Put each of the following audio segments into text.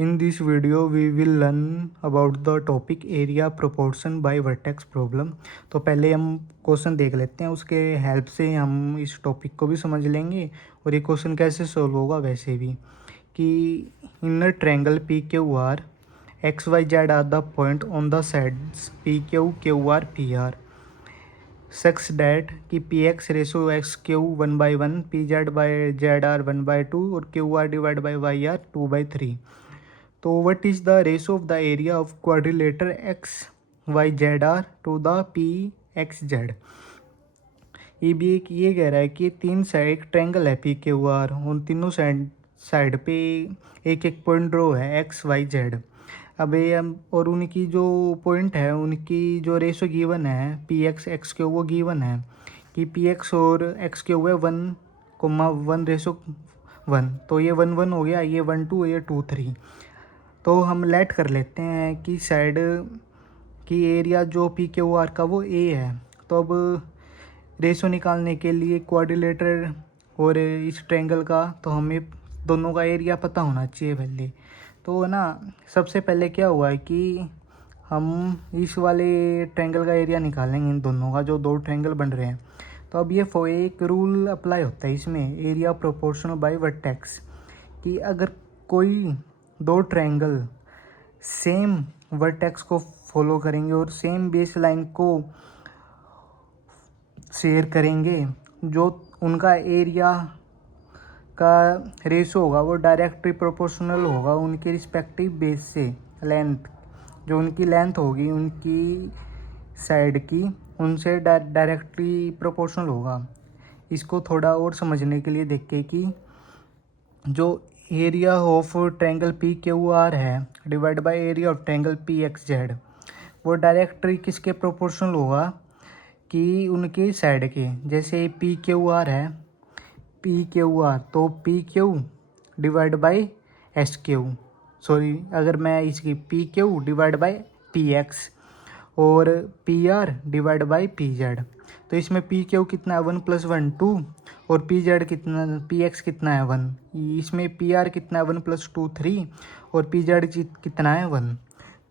In this video we will learn about the topic area proportion by vertex problem। तो पहले हम question देख लेते हैं, उसके हेल्प से हम इस टॉपिक को भी समझ लेंगे और ये क्वेश्चन कैसे सॉल्व होगा वैसे भी। कि in a triangle P Q R X Y Z are the point on the sides P Q R P R सक्स डैट कि P X ratio X Q 1/1 P Z by Z R 1/2 और Q R divide by Y R 2/3। तो what is the ratio of the area of quadrilateral X Y Z R to the P X Z. ये भी एक ये कह रहा है कि तीन साइड एक ट्रायंगल है पी क्यू आर, उन तीनों साइड पे एक एक पॉइंट ड्रॉ है एक्स वाई जेड। अब ये और उनकी जो पॉइंट है उनकी जो रेशो गिवन है पी एक्स एक्स क्यू वो गिवन है कि पी एक्स और एक्स क्यू है 1,1:1। तो ये 1 1 हो गया, ये 1 2, ये 2 3। तो हम लेट कर लेते हैं कि साइड की एरिया जो पी क्यू आर का वो ए है। तो अब रेशो निकालने के लिए क्वाड्रिलेटर और इस ट्रायंगल का तो हमें दोनों का एरिया पता होना चाहिए पहले। तो ना सबसे पहले क्या हुआ है कि हम इस वाले ट्रायंगल का एरिया निकालेंगे, इन दोनों का जो दो ट्रायंगल बन रहे हैं। तो अब ये एक रूल अप्लाई होता है इसमें, एरिया प्रोपोर्शनल बाय वर्टेक्स, कि अगर कोई दो ट्रायंगल सेम वर्टेक्स को फॉलो करेंगे और सेम बेस लाइन को शेयर करेंगे, जो उनका एरिया का रेशो होगा वो डायरेक्टली प्रोपोर्शनल होगा उनके रिस्पेक्टिव बेस से। लेंथ, जो उनकी लेंथ होगी उनकी साइड की, उनसे डायरेक्टली प्रोपोर्शनल होगा। इसको थोड़ा और समझने के लिए देखिए कि जो area of triangle P Q R है divide by area of triangle P X Z, वो डायरेक्टली किसके प्रोपोर्शनल होगा कि उनके साइड के। जैसे पी क्यू आर है, पी क्यू आर तो P Q divide by S Q, sorry अगर मैं इसकी P Q divide by P X और P R divide by P Z. तो इसमें पी क्यू कितना है 1 + 1 2 और पी जेड कितना, पी एक्स कितना है 1। इसमें पी आर कितना है 1 + 2 3 और पी जेड कितना है 1।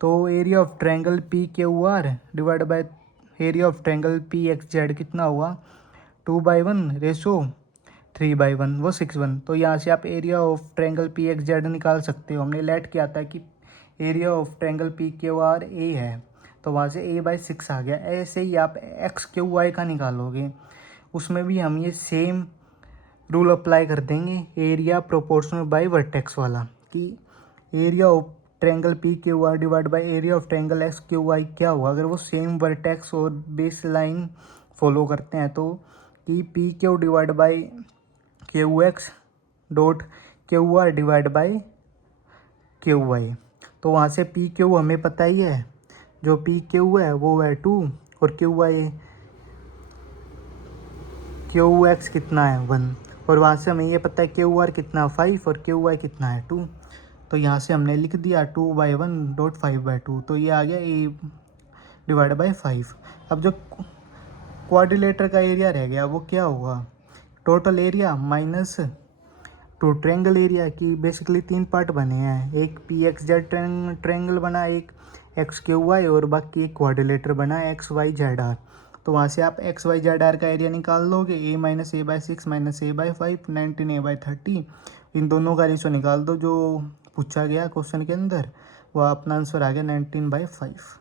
तो area of triangle P Q R divide by area of triangle P X Z कितना हुआ 2/1 रेशो 3/1 वो 6/1। तो यहाँ से आप area of triangle P X Z निकाल सकते हो। हमने लेट किया था कि area of triangle P Q R A है, तो वहाँ से a/6 आ गया। ऐसे ही आप एक्स क्यू वाई का निकालोगे, उसमें भी हम ये सेम रूल अप्लाई कर देंगे, एरिया प्रोपोर्शनल बाय वर्टेक्स वाला, कि area of triangle P Q R divide by area of triangle X Q Y क्या हुआ अगर वो सेम वर्टेक्स और बेस लाइन फॉलो करते हैं। तो कि P Q divide by Q X dot Q R divide by Q Y. तो वहाँ से पी क्यू हमें पता ही है, जो पी क्यू है वो है 2 और क्यू एक्स कितना है 1, और वहाँ से हमें ये पता है क्यू आर कितना 5 और क्यू वाई कितना है 2। तो यहाँ से हमने लिख दिया 2/1 डॉट 5/2। तो ये आ गया a डिवाइड बाई 5। अब जो क्वाड्रिलेटर का एरिया रह गया वो क्या होगा, total area minus two triangle area की। बेसिकली तीन पार्ट बने हैं, एक पी एक्स जेड ट्रायंगल बना, एक एक्स क्यू वाई और बाकी एक क्वाड्रिलेटर बना एक्स वाई जेड आर। तो वहाँ से आप एक्स वाई जेड आर का एरिया निकाल लोगे, a-a/6 a/5 19 a/30। इन दोनों का रेशो निकाल दो जो पूछा गया क्वेश्चन के अंदर, वह अपना आंसर आ गया 19/5।